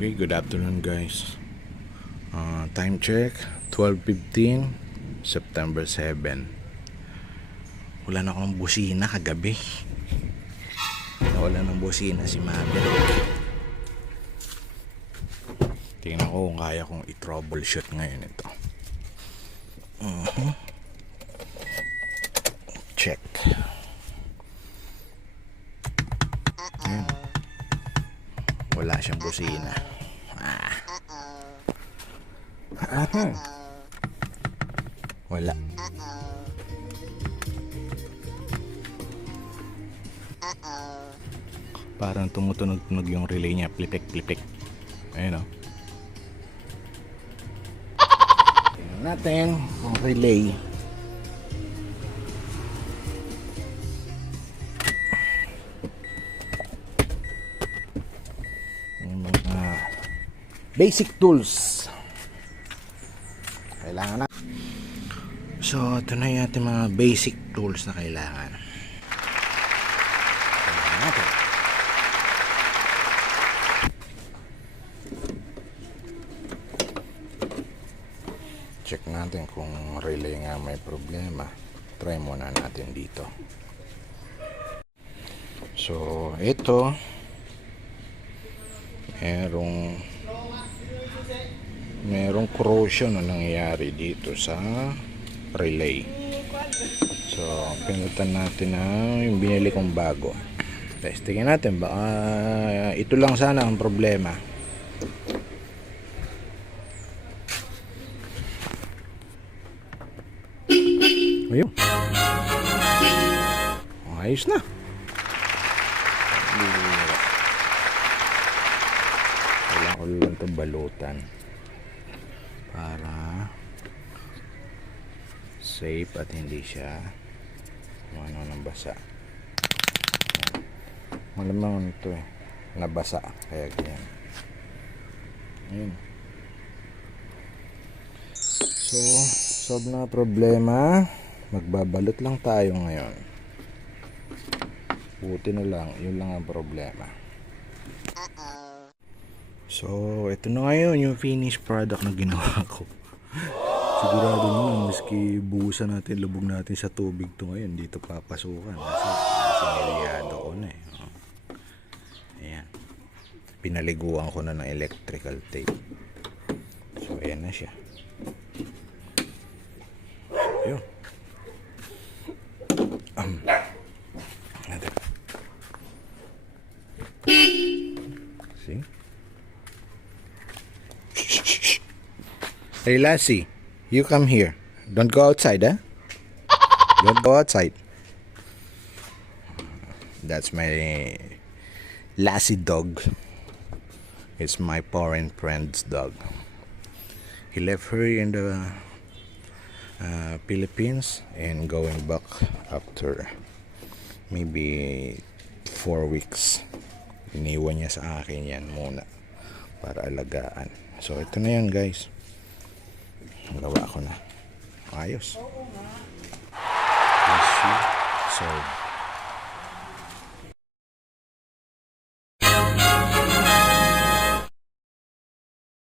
Okay, good afternoon guys. Time check 12:15 September 7. Wala na akong busina kagabi. Wala ng busina si Maverick. Tingnan ko kung kaya kong i-troubleshoot ngayon ito. Check. Ayan. Wala siyang busina. Wala. Parang tumutunog-tunog yung relay niya. Plipik-plipik. Ayun o. Tingnan natin ang relay. Yung mga basic tools kailangan na. So ito na yung ating mga basic tools na kailangan natin. Check natin kung relay nga may problema. Try muna natin dito. So ito merong corrosion na nangyayari dito sa relay. So pinutan natin na yung binili kong bago. Testingin natin baka ito lang sana ang problema. Ayun, ayos na. Kailangan ko lang itong balutan para safe at hindi siya ng basa. Malamang ito nabasa kaya ganyan. Ayun. So solve na problema. Magbabalot lang tayo ngayon. Buti na lang, yun lang ang problema. So ito na ngayon yung finished product na ginawa ko. Sigurado naman maski buhusan natin, lubog natin sa tubig to ngayon, dito papasukan kasi siniliyado ko na eh. Ayan, pinaliguan ko na ng electrical tape. So ayan na siya. Ayun. See? Hey Lassie, you come here. Don't go outside, huh? Don't go outside. That's my Lassie dog. It's my foreign friend's dog. He left her in the Philippines and going back after maybe 4 weeks. Iniwan niya sa akin yan muna para alagaan. So ito na yan guys, gawa ko na ayos. Issue solved.